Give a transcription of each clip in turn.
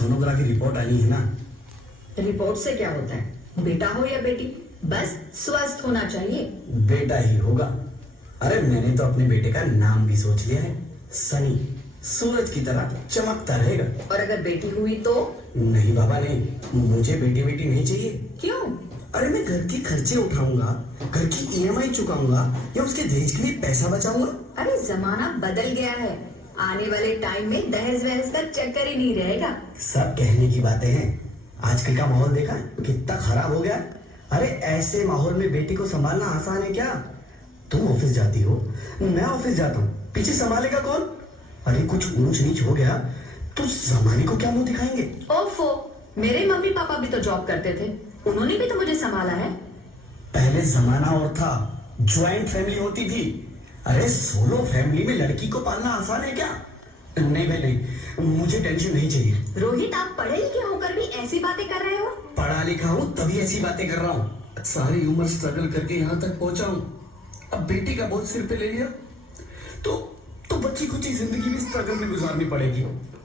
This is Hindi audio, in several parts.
सोनोग्राफी रिपोर्ट आई है ना। रिपोर्ट से क्या होता है? बेटा हो या बेटी, बस स्वस्थ होना चाहिए। बेटा ही होगा। अरे मैंने तो अपने बेटे का नाम भी सोच लिया है, सनी। सूरज की तरह चमकता रहेगा। और अगर बेटी हुई तो? नहीं बाबा नहीं, मुझे बेटी बेटी नहीं चाहिए। क्यों? अरे मैं घर के खर्चे उठाऊंगा, घर की ईएमआई चुकाऊंगा या उसके दहेज के लिए पैसा बचाऊंगा। अरे जमाना बदल गया है, आने वाले टाइम में दहेज वहेज का चक्कर ही नहीं रहेगा। सब कहने की बातें हैं, आजकल का माहौल देखा कितना खराब हो गया। अरे ऐसे माहौल में बेटी को संभालना आसान है क्या? तुम ऑफिस जाती हो, मैं ऑफिस जाता हूँ, पीछे संभालेगा कौन? अरे कुछ ऊंच नीच हो गया तो जमाने को क्या मुंह दिखाएंगे? ओफो, मेरे मम्मी पापा भी तो जॉब करते थे, उन्होंने भी तो मुझे संभाला है। पहले जमाना और था, ज्वाइंट फैमिली होती थी। अरे सोलो फैमिली में लड़की को पालना आसान है क्या? नहीं भाई नहीं, मुझे टेंशन नहीं चाहिए। रोहित, आप पढ़े लिखे होकर भी ऐसी बातें कर रहे हो? पढ़ा लिखा हूँ तभी ऐसी बातें कर रहा हूँ। सारी उम्र स्ट्रगल करके यहाँ तक पहुंचा हूँ, अब बेटी का बोझ सिर पे ले लिया तो बच्ची कुछ ही जिंदगी में स्ट्रगल में गुजारनी पड़ेगी।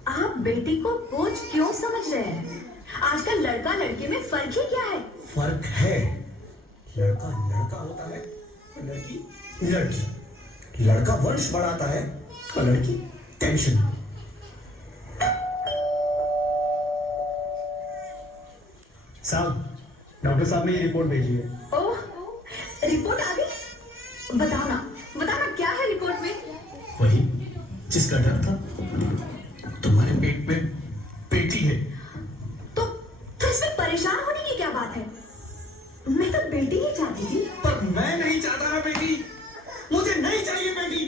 आप बेटी को बोझ क्यों समझ रहे हैं? आजकल लड़का लड़के में फर्क ही क्या है? फर्क है, लड़का लड़का होता है, लड़की लड़की। लड़का वंश बढ़ाता है और लड़की टेंशन। साहब, डॉक्टर साहब ने ये रिपोर्ट भेजी है। ओह, रिपोर्ट आ गई? बताना बताना, क्या है रिपोर्ट में? वही जिसका डर था, तुम्हारे पेट में बेटी है। तो इसमें परेशान होने की क्या बात है? मैं तो बेटी ही चाहती थी। पर मैं नहीं चाहता ना बेटी, मुझे नहीं चाहिए बेटी।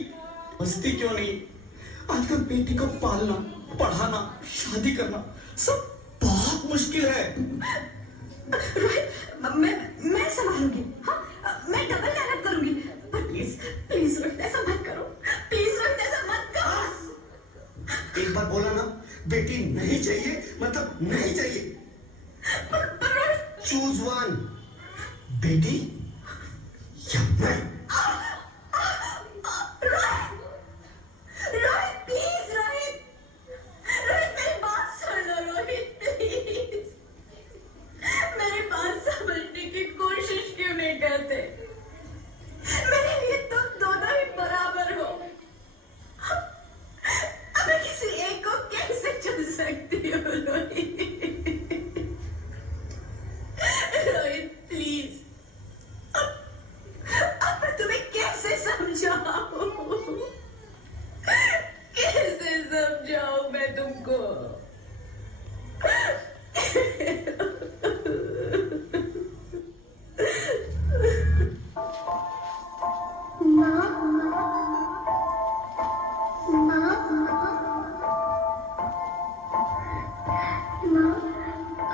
हंसती क्यों नहीं? आजकल बेटी को पालना, पढ़ाना, शादी करना सब बहुत मुश्किल है। रोहित, मैं संभालूंगी। हाँ, मैं डबल मेहनत करूंगी। पर प्लीज प्लीज रोहित, ऐसा मत करो। प्लीज रोहित, ऐसा मत करो। एक बार बोला ना, बेटी नहीं चाहिए मतलब नहीं चाहिए। पर रोहित, चूज वन, बेटी या मैं। रोहित प्लीज, रोहित रोहित, मेरी बात सुन लो रोहित, प्लीज। मेरे पास समझने की कोशिश क्यों नहीं करते? मेरे लिए तुम दोनों ही बराबर हो। अब मैं किसी एक को कैसे चुन सकती हूँ रोहित? रोहित प्लीज, अब मैं तुम्हें कैसे समझाऊं? कैसे समझाऊं मैं तुमको?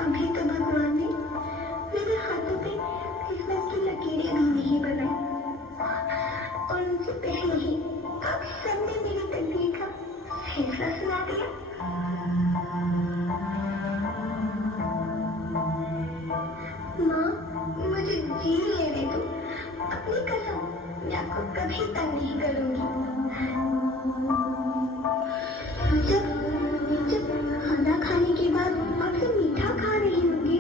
अभी तो भगवान ने मेरे हाथों पे किस्मत की लकीरें भी नहीं बनाई, और उनसे पहले ही आप सबने मेरी तकदीर का फैसला सुना दिया। माँ, मुझे जी लेने दो। अपनी कसम, मैं आपको कभी तंग नहीं करूंगी। जब जब खाना खाने के बाद आपसे मीठा खा रही होंगी,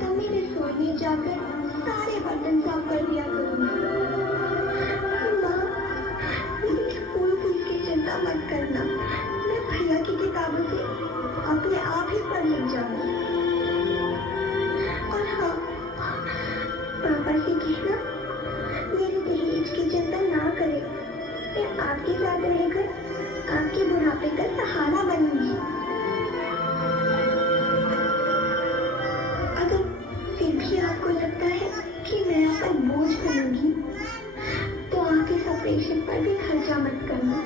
तब मेरे रसोई में जाकर सारे बर्तन साफ कर दिया करूंगी। माँ, मुझे फूल फूल की चिंता मत करना, मैं भैया की किताबों से अपने आप ही पढ़ लग जाऊंगी। और हाँ, पापा से कहना मेरे दहेज की चिंता ना करें, मैं आपके साथ रहकर आपके बुढ़ापे का सहारा बनूंगी। अगर फिर भी आपको लगता है कि मैं आप पर बोझ बनूंगी, तो आप इस ऑपरेशन पर भी खर्चा मत करना।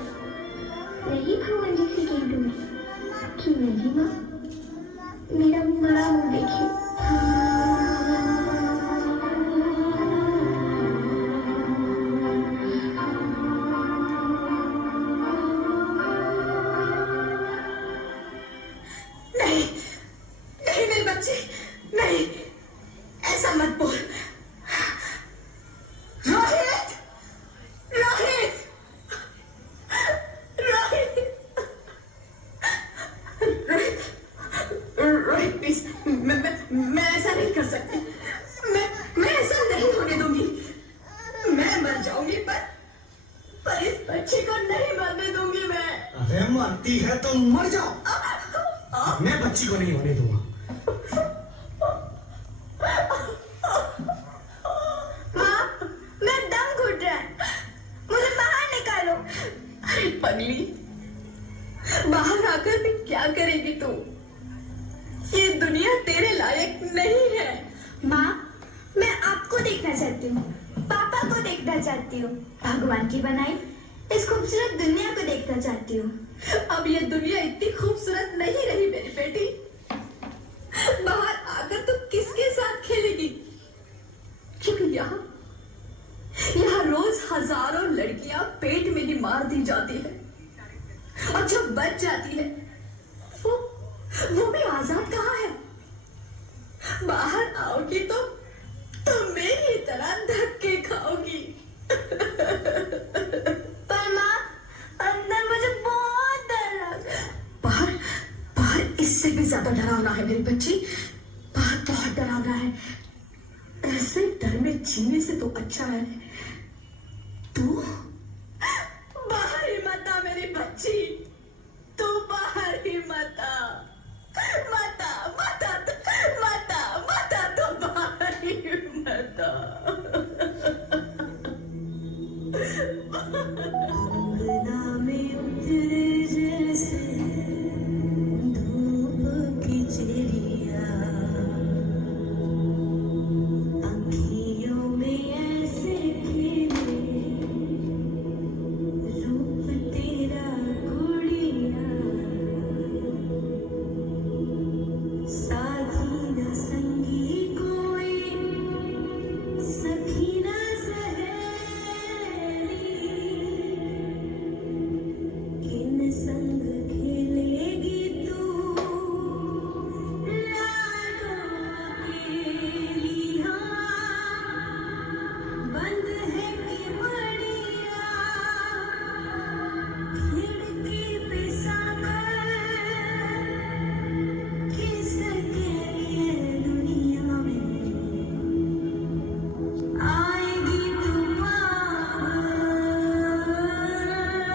नहीं भगवान जी से कह दूंगी कि नहीं माँ, मेरा बड़ा मुंह देखिए। रोहित प्लीज, मैं ऐसा नहीं कर सकती। मैं ऐसा नहीं होने दूंगी। मैं मर जाऊंगी पर इस बच्चे को नहीं मरने दूंगी मैं। अरे मरती है तो मर जाओ, मैं बच्ची को नहीं होने दूंगा। माँ, मैं दम घुट रहा है, मुझे बाहर निकालो। अरे पगली, बाहर आकर भी क्या करेगी तू? ये दुनिया तेरे लायक नहीं है। माँ, मैं आपको देखना चाहती हूँ, पापा को देखना चाहती हूँ, भगवान की बनाई इस खूबसूरत दुनिया को देखना चाहती हूँ। अब ये दुनिया इतनी खूबसूरत नहीं रही मेरी बेटी। बाहर आकर तू किसके साथ खेलेगी? क्योंकि यहाँ रोज हजारों लड़कियां पेट में ही मार दी जाती है, और जो बच जाती है वो भी आजाद कहाँ है? बाहर आओगी तो मेरी तरह धक्के खाओगी। पर माँ, अंदर मुझे बहुत डर लग रहा है। बाहर बाहर इससे भी ज्यादा डरावना है मेरी बच्ची। बाहर बहुत डरावना है। ऐसे डर में जीने से तो अच्छा है तू बाहर ही मत आ मेरी बच्ची। तू बाहर ही मत आ, मत आ, मत आ, मत आ, मत आ, तू बाहर ही मत आ। अंगना में उतरे जैसे धूप की चिड़िया, आँखियों में ऐसे खिले रूप तेरा गुड़िया, साथी न संगी कोई, सखी न सहेली, किन संग खेलेगी तू लाडो अकेली। हाँ, बंद है कि बढ़िया खिड़की पे सागर, किसके लिए दुनिया में आएगी तू पागल,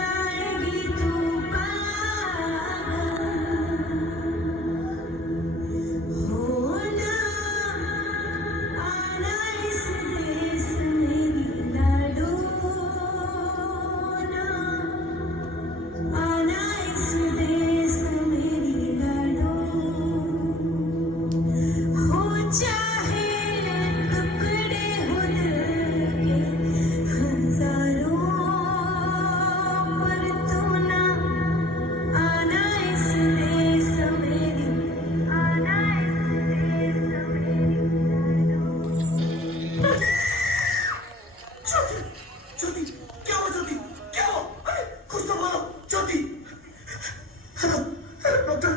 आएगी तू पागल। होना आना इस देश में लाडो ना, आना इस देश में लाडो। हो चाहे टुकड़े हो दिल के हजारों, पर तू ना आना इस देश मेरी, आना इस देश मेरी। ज्योति, ज्योति, क्या हुआ ज्योति? क्या हुआ? अरे कुछ तो बोलो Jyoti. Hello, hello doctor,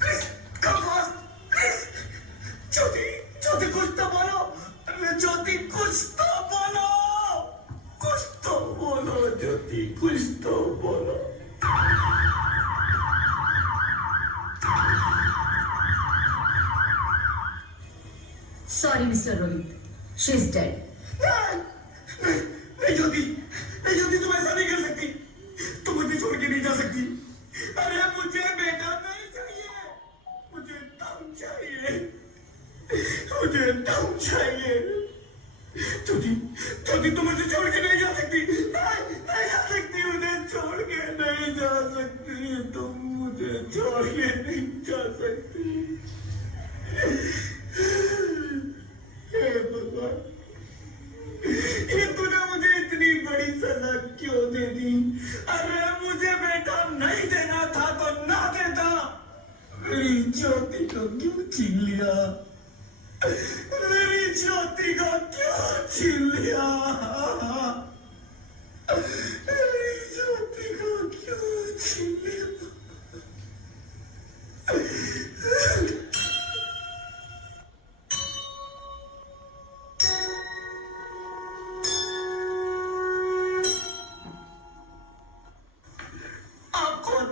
please come fast, please. Jyoti, Jyoti कुछ तो बोलो। अरे ज्योति कुछ तो बोलो, कुछ तो बोलो ज्योति, कुछ तो बोलो। Sorry, Mr. Rohit. She's dead. नहीं, नहीं, नहीं ज्योति, नहीं ज्योति, तुम ऐसा नहीं कर सकती। तुम मुझे छोड़ के नहीं जा सकती। अरे मुझे बेटा नहीं चाहिए, मुझे दम चाहिए, मुझे दम चाहिए। ज्योति, ज्योति तुम मुझे छोड़ के नहीं जा सकती। नहीं, नहीं जा सकती, मुझे छोड़ के नहीं जा सकती। तुम मुझे छोड़ के नहीं जा सकती। हे भगवान, ये तूने मुझे इतनी बड़ी सजा क्यों दे दी? अरे मुझे बेटा नहीं देना था तो ना देता। मेरी ज्योति को क्यों छीन लिया? मेरी ज्योति को क्यों छीन लिया? मेरी ज्योति को क्यों छीन लिया? आप कौन?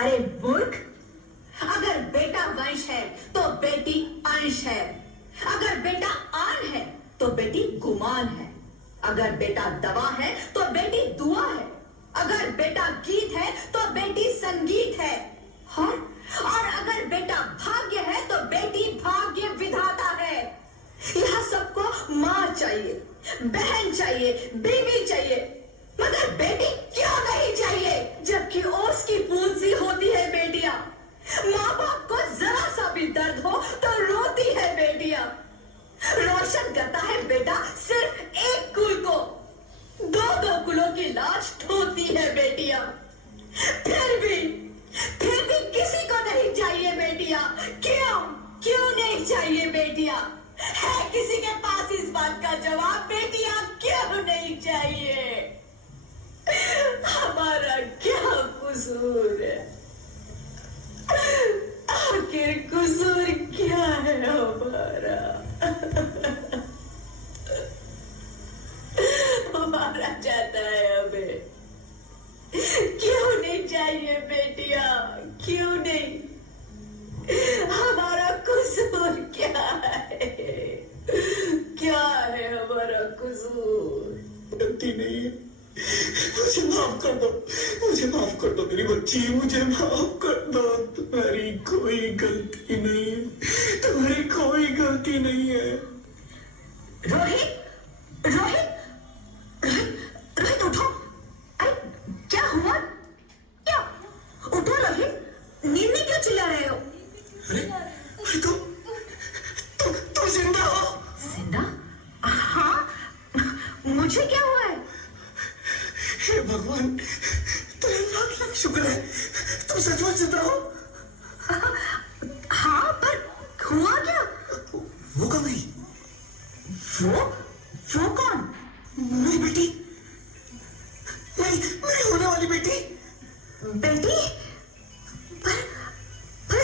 अरे मूर्ख, अगर बेटा वंश है तो बेटी अंश है, अगर बेटा आन है तो बेटी गुमान है, अगर बेटा दवा है तो बेटी दुआ है, अगर बेटा गीत है तो बेटी संगीत है, और अगर बेटा भाग्य है तो बेटी भाग्य विधाता है। यह सबको माँ चाहिए, बहन चाहिए, बीवी चाहिए, मगर बेटी क्यों नहीं चाहिए? जबकि ओस की पूंछ सी होती है बेटियां। माँ बाप को जरा सा भी दर्द हो तो रोती है बेटियां। रोशन करता है बेटा सिर्फ एक कुल को, दो दो कुलों की लाश ढोती है बेटियां। फिर भी किसी को नहीं चाहिए बेटियां। क्यों नहीं चाहिए बेटियां? है किसी के पास इस बात का जवाब? बेटियां क्यों नहीं चाहिए? हमारा क्या कसूर है? आखिर कसूर क्या है हमारा? मारा जाता है हमें। क्यों नहीं चाहिए बेटियां? क्यों नहीं? हमारा कसूर क्या है? क्या है हमारा कसूर? गलती नहीं है, मुझे माफ कर दो, मुझे माफ कर दो मेरी बच्ची, मुझे माफ कर दो। तुम्हारी कोई गलती नहीं है, तुम्हारी कोई गलती नहीं है। रोहित, रोहित, रोहित उठो। अरे क्या हुआ? क्या? उठो रोहित, नींद में क्यों चिल्ला रहे हो? अरे तुम जिंदा हो? जिंदा? हाँ, मुझे क्या हुआ है? हे भगवान, तेरा लाख लाख शुक्र है, तुम सचमुच जिंदा हो। हाँ, पर हुआ क्या? वो कब गई? वो कौन? मेरी बेटी, मेरी होने वाली बेटी। बेटी? पर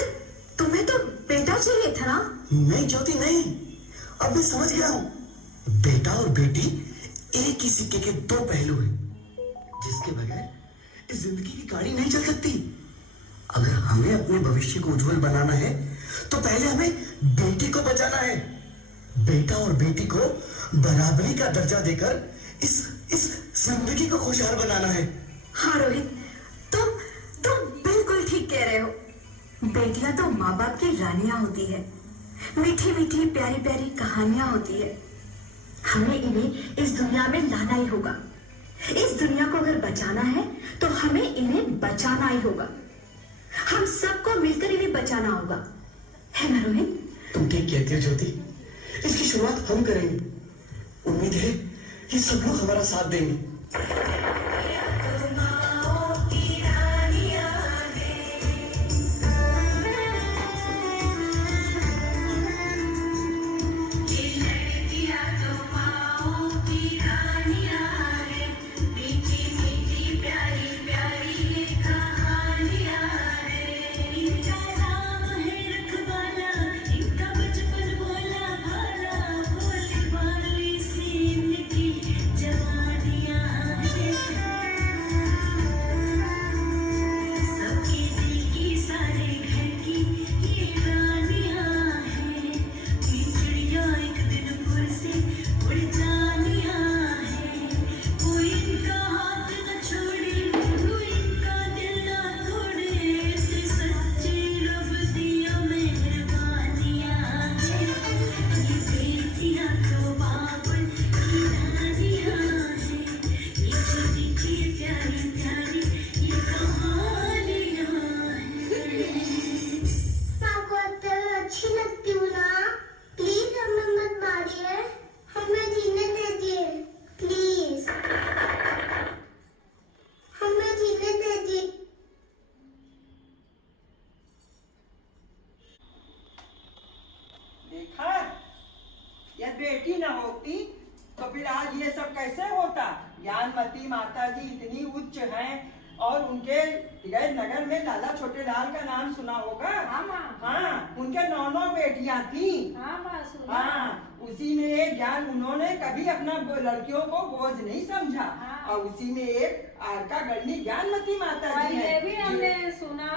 तुम्हें तो बेटा चाहिए था ना? नहीं ज्योति, नहीं, अब मैं समझ गया हूँ। बेटा और बेटी एक ही सिक्के के दो पहलू हैं, जिसके बगैर इस जिंदगी की गाड़ी नहीं चल सकती। अगर हमें अपने भविष्य को उज्जवल बनाना है तो पहले हमें बेटी को बचाना है। बेटा और बेटी को बराबरी का दर्जा देकर इस जिंदगी को खुशहाल बनाना है। हाँ रोहित, तुम बिल्कुल ठीक कह रहे हो। बेटियां तो माँ बाप की रानियां होती है, मीठी मीठी प्यारी प्यारी कहानियां होती है। हमें इन्हें इस दुनिया में लाना ही होगा। इस दुनिया को अगर बचाना है तो हमें इन्हें बचाना ही होगा। हम सबको मिलकर इन्हें बचाना होगा, है ना रोहित? तुम ठीक कहती हो ज्योति, इसकी शुरुआत हम करेंगे। उम्मीद है कि सब लोग हमारा साथ देंगे। बेटी न होती तो फिर आज ये सब कैसे होता। ज्ञानमती माता जी इतनी उच्च हैं और उनके नगर में लाला छोटे लाल का नाम सुना होगा। हाँ, उनके 9 बेटियां थी। हाँ, उसी में एक ज्ञान, उन्होंने कभी अपना लड़कियों को बोझ नहीं समझा। और उसी में एक आरका गढ़नी ज्ञानमती माता जी है। ये भी हमने सुना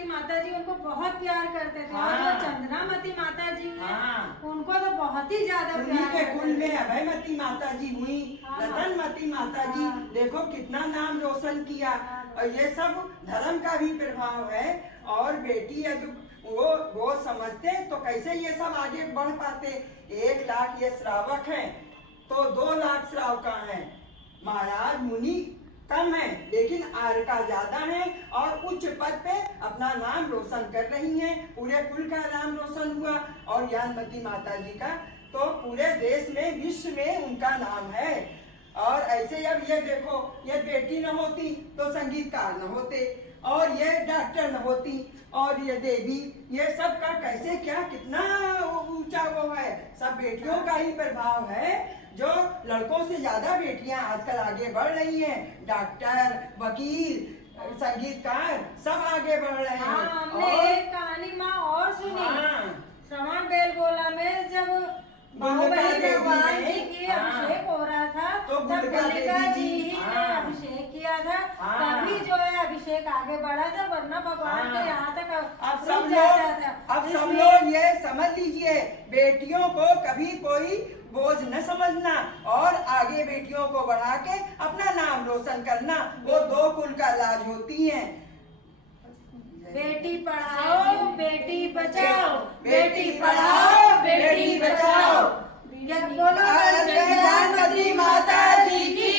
ज्ञानमती माता जी उनको बहुत प्यार करते थे। और जो हाँ। चंदनामती माता जी हैं, हाँ। उनको तो बहुत ही ज्यादा उन्हीं प्यार के करते कुल में थे। अभयमती माता जी हुई, हाँ। रतनमती माता जी, हाँ। देखो कितना नाम रोशन किया। हाँ। और ये सब धर्म का भी प्रभाव है। और बेटी यदि वो समझते तो कैसे ये सब आगे बढ़ पाते। 1 लाख ये श्रावक हैं तो 2 लाख श्रावका हैं। महाराज मुनि कम है लेकिन आरका ज्यादा है और उच्च पद पे अपना नाम रोशन कर रही हैं। पूरे कुल का नाम रोशन हुआ। और ज्ञानमती माता जी का तो पूरे देश में विश्व में उनका नाम है। और ऐसे अब ये देखो, ये बेटी न होती तो संगीतकार न होते, और ये डॉक्टर न होती, और ये देवी, ये सब का कैसे क्या कितना ऊंचा वो है। सब बेटियों का ही प्रभाव है। जो लड़कों से ज्यादा बेटियां आजकल आगे बढ़ रही हैं। डॉक्टर, वकील, संगीतकार सब आगे बढ़ रहे हैं। हाँ, हमने और एक कहानी माँ और सुनी। हाँ। श्रवण बेलगोला में जब बाहुबली देवी भगवान ने, जी की हाँ। अभिषेक हो रहा था, तो तब गुलिका गुलिका देवी जी जी, ही ने हाँ। अभिषेक किया था। हाँ। तभी जो है अभिषेक आगे बढ़ा था, वरना भगवान हाँ। के यहाँ तक अब रुक सब जाता लोग था। अब सब इसलिए- लोग ये समझ लीजिए, बेटियों को कभी कोई बोझ न समझना और आगे बेटियों को बढ़ा के अपना नाम रोशन करना, वो 2 कुल का लाज होती हैं। बेटी पढ़ाओ बेटी बचाओ, बेटी पढ़ाओ बेटी बचाओ। बोलो ज्ञानमती माता जी की